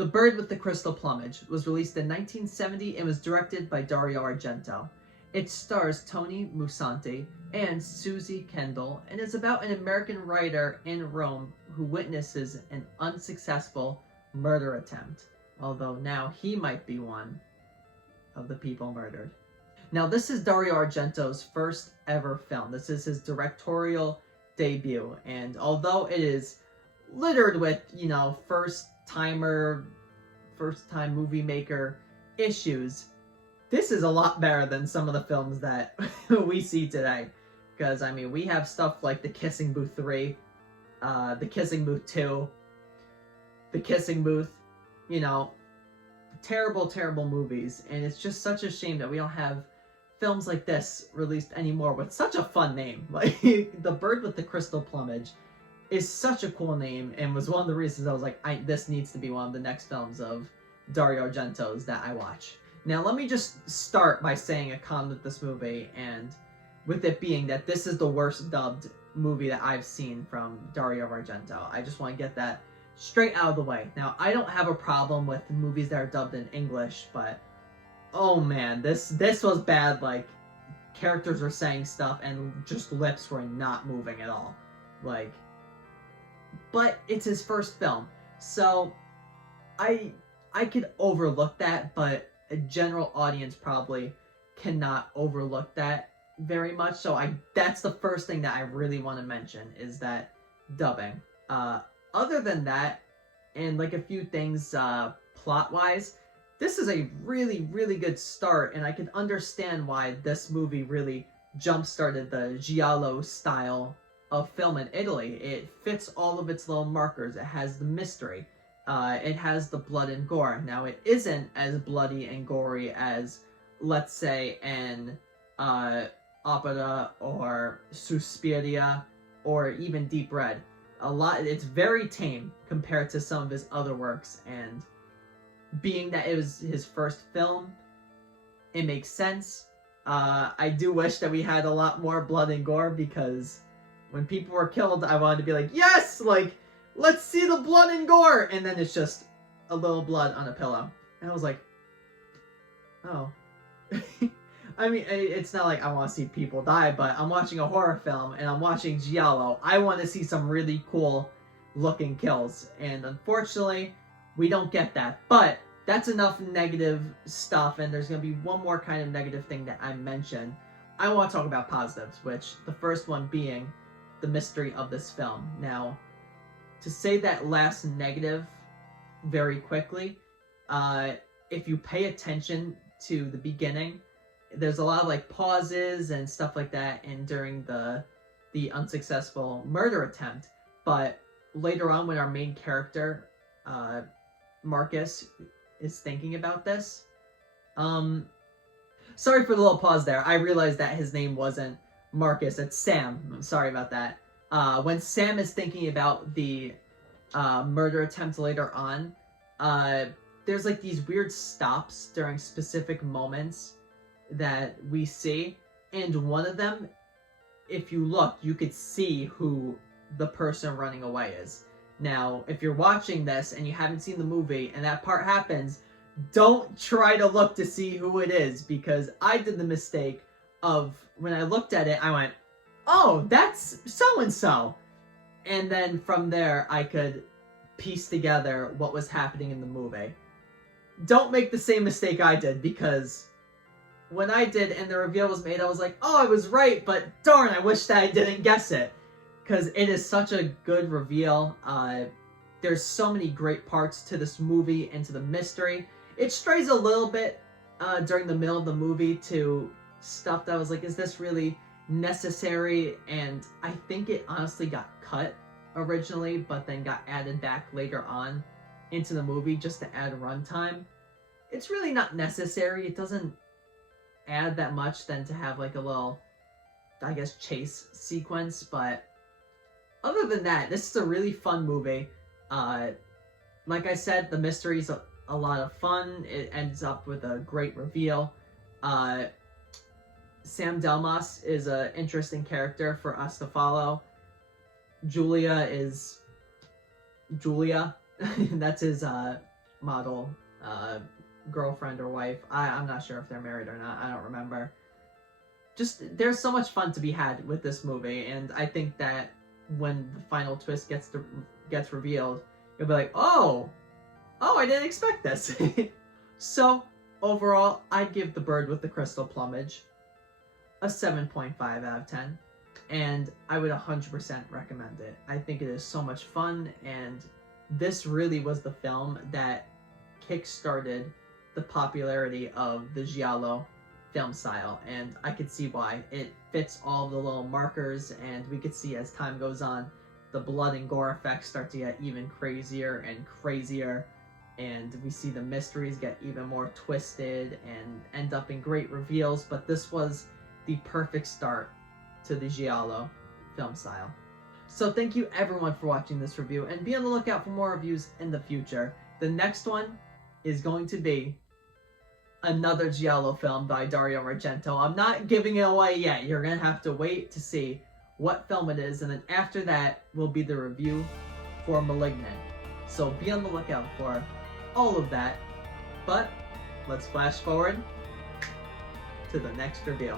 The Bird with the Crystal Plumage was released in 1970 and was directed by Dario Argento. It stars Tony Musante and Susie Kendall and is about an American writer in Rome who witnesses an unsuccessful murder attempt, although now he might be one of the people murdered. Now, this is Dario Argento's first ever film. This is his directorial debut, and although it is littered with, first-time movie maker issues, this is a lot better than some of the films that we see today. Because, we have stuff like The Kissing Booth 3, The Kissing Booth 2, The Kissing Booth, terrible, terrible movies. And it's just such a shame that we don't have films like this released anymore with such a fun name. Like, The Bird with the Crystal Plumage is such a cool name, and was one of the reasons I was like, this needs to be one of the next films of Dario Argento's that I watch. Now, let me just start by saying a con with this movie, and with it being that this is the worst dubbed movie that I've seen from Dario Argento. I just want to get that straight out of the way. Now, I don't have a problem with movies that are dubbed in English, but oh man, this was bad. Like, characters were saying stuff and just lips were not moving at all. Like, but it's his first film, so I could overlook that, but a general audience probably cannot overlook that very much. So that's the first thing that I really want to mention, is that dubbing. Other than that, and like a few things plot-wise, this is a really, really good start, and I can understand why this movie really jump-started the giallo style of film in Italy. It fits all of its little markers. It has the mystery. It has the blood and gore. Now, it isn't as bloody and gory as, let's say, an Opera or Suspiria or even Deep Red. It's very tame compared to some of his other works, and being that it was his first film, it makes sense. I do wish that we had a lot more blood and gore, because when people were killed, I wanted to be like, yes! Like, let's see the blood and gore! And then it's just a little blood on a pillow. And I was like, oh. It's not like I want to see people die, but I'm watching a horror film, and I'm watching giallo. I want to see some really cool looking kills. And unfortunately, we don't get that. But that's enough negative stuff, and there's going to be one more kind of negative thing that I mentioned. I want to talk about positives, which the first one being the mystery of this film. Now, to say that last negative very quickly, if you pay attention to the beginning, there's a lot of like pauses and stuff like that, and during the unsuccessful murder attempt. But later on, when our main character, Marcus, is thinking about this, sorry for the little pause there. I realized that his name wasn't Marcus, it's Sam. I'm sorry about that. When Sam is thinking about the murder attempt later on, there's like these weird stops during specific moments that we see, and one of them, if you look, you could see who the person running away is. Now, if you're watching this and you haven't seen the movie and that part happens, don't try to look to see who it is, because I did the mistake of, when I looked at it, I went, oh, that's so-and-so. And then from there, I could piece together what was happening in the movie. Don't make the same mistake I did, because when I did and the reveal was made, I was like, oh, I was right, but darn, I wish that I didn't guess it. Because it is such a good reveal. There's so many great parts to this movie and to the mystery. It strays a little bit during the middle of the movie to stuff that I was like, is this really necessary? And I think it honestly got cut originally, but then got added back later on into the movie just to add runtime. It's really not necessary. It doesn't add that much than to have like a little, I guess, chase sequence. But other than that, this is a really fun movie. Like I said, the mystery's a lot of fun. It ends up with a great reveal. Sam Delmas is an interesting character for us to follow. Julia is Julia. That's his model girlfriend or wife. I'm not sure if they're married or not. I don't remember. Just, there's so much fun to be had with this movie, and I think that when the final twist gets revealed, you'll be like, oh, I didn't expect this. So, overall, I'd give The Bird with the Crystal Plumage a 7.5 out of 10, and I would 100% recommend it. I think it is so much fun, and this really was the film that kick-started the popularity of the giallo film style, and I could see why. It fits all the little markers, and we could see as time goes on, the blood and gore effects start to get even crazier and crazier, and we see the mysteries get even more twisted and end up in great reveals. But this was the perfect start to the giallo film style. So thank you everyone for watching this review, and be on the lookout for more reviews in the future. The next one is going to be another giallo film by Dario Argento. I'm not giving it away yet. You're gonna have to wait to see what film it is, and then after that will be the review for Malignant. So be on the lookout for all of that. But let's flash forward to the next review.